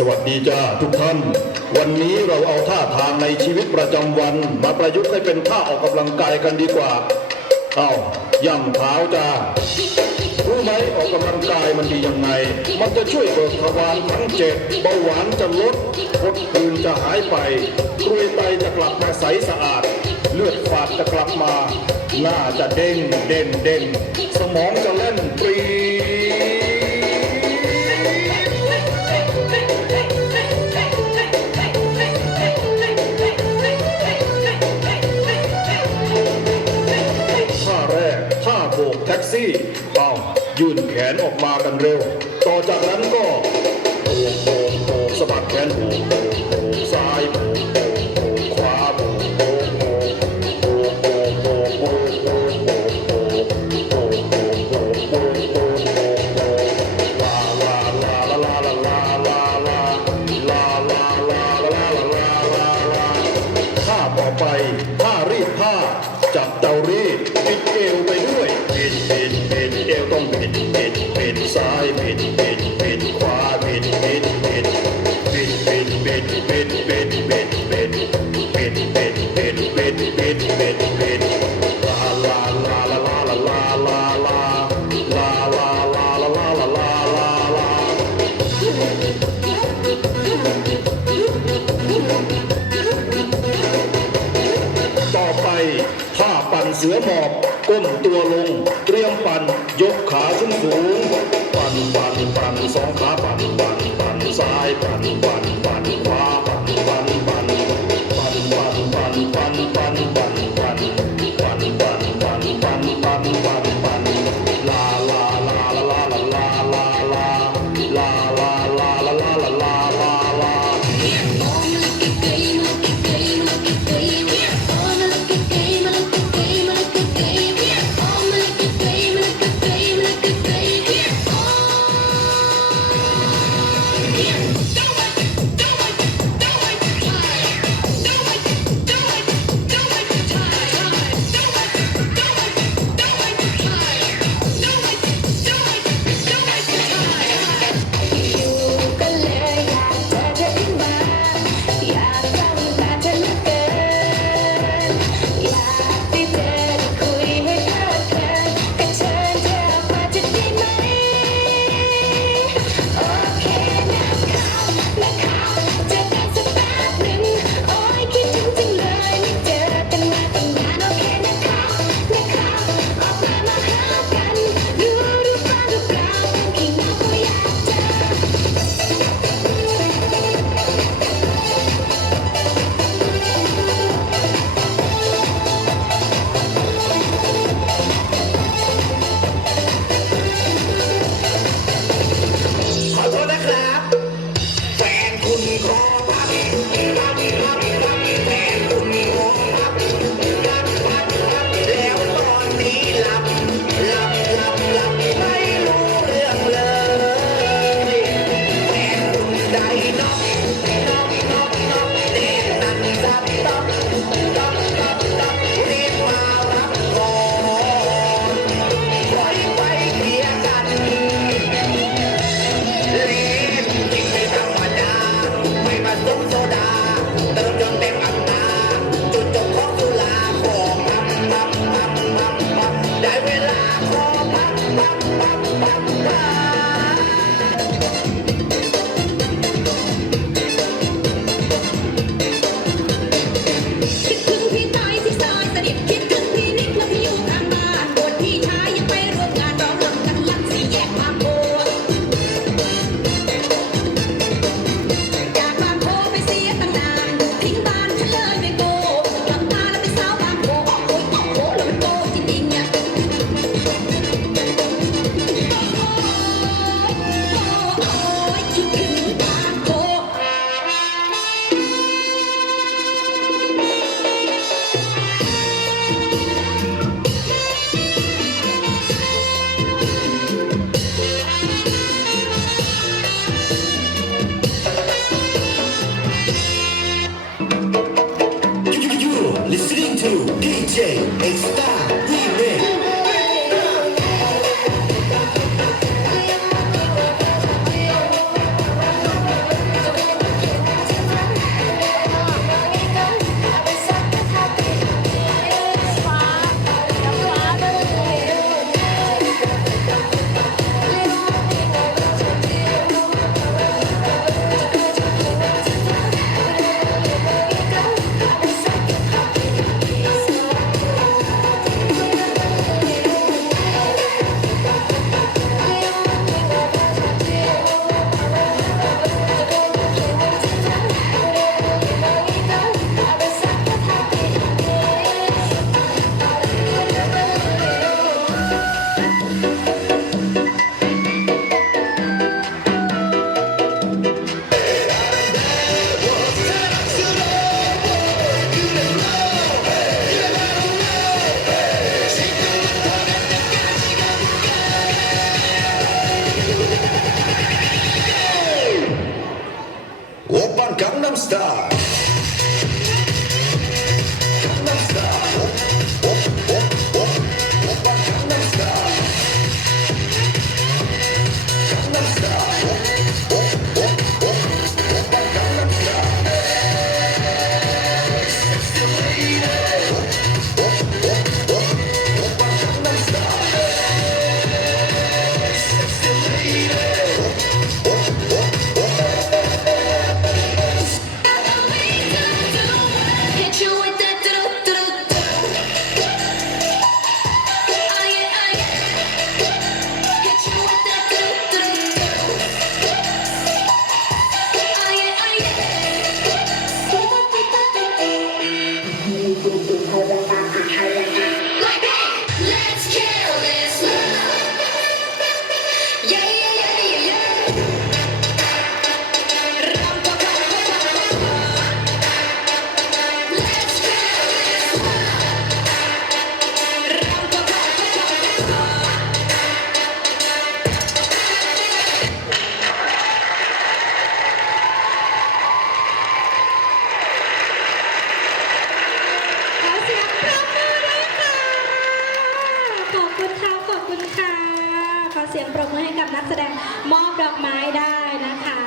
สวัสดีจ้าทุกท่าน วันนี้เราเอาท่าทางในชีวิตประจำวัน มาประยุกต์ให้เป็นท่าออกกำลังกายกันดีกว่า เอาย่ำเท้าจ้ารู้ไหมออกกำลังกายมันดียังไง มันจะช่วยเบิกทวารทั้งเจ็ดเบาหวานจะลดพดคืนจะหายไปกรวยไตจะกลับมาใสสะอาด เลือดฝาดจะกลับมา หน้าจะเด้งเด่นเด่นสมองจะเล่นปรี ซี่เอายื่นแขนออกมากันเร็ว ต่อจากนั้นก็โบกโบกโบกสะบัดแขนโบกโบกโบกซ้ายโบกโบกโบกขวาโบกโบกโบกโบกโบกโบกโบกโบกโบกโบกโบกโบกโบกโบกโบกโบกโบกโบกลาลาลาลาลาลาลาลาลาลาลาลาลาลาลาลาลาท่าต่อไปท่ารีดผ้าจับเตารีดปิดเอวไปด้ว ต้องปิดปิดปิดซ้ายปิดปิดปิดขวาปิดปิดปิดปิดปิดปิดปิดปิดปิดปิดปิดปิดปิดปิดปิด เสือหมอบก้มตัวลง เตรียมปั่นยกขาขึ้นสูงปั่นปั่นปั่นสองขาปั่นปั่นปั่นซ้ายปั่นปั่น Thank you. They stop. ขอบคุณค่ะ ขอเสียงปรบมือให้กับนักแสดงมอบดอกไม้ได้นะคะ